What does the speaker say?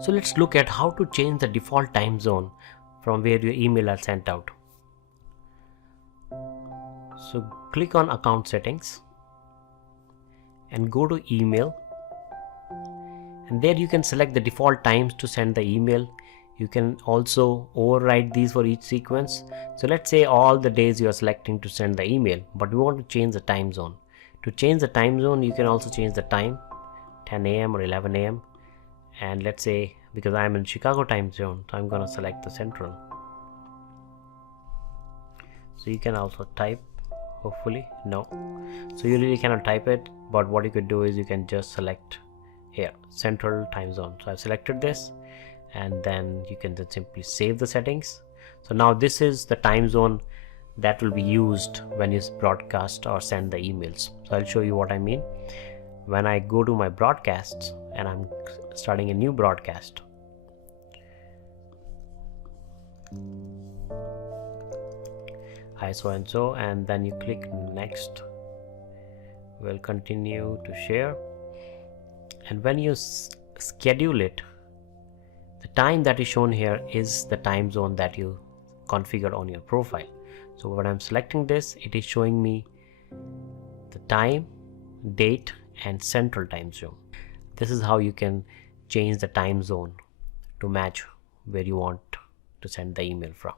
So let's look at how to change the default time zone from where your email are sent out. So click on account settings and go to email, and there you can select the default times to send the email. You can also override these for each sequence. So let's say all the days you are selecting to send the email, but we want to change the time zone. To change the time zone, you can also change the time, 10 a.m. or 11 a.m. and let's say, because I'm in Chicago time zone, so I'm going to select the central. So you can also type, hopefully no, so you really cannot type it, but what you could do is you can just select here central time zone. So I've selected this, and then you can just simply save the settings. So now this is the time zone that will be used when you broadcast or send the emails. So I'll show you what I mean. When I go to my broadcasts and I'm starting a new broadcast, hi so and so, and then you click next. We'll continue to share, and when you schedule it, the time that is shown here is the time zone that you configured on your profile. So when I'm selecting this, it is showing me the time, date and central time zone. This is how you can change the time zone to match where you want to send the email from.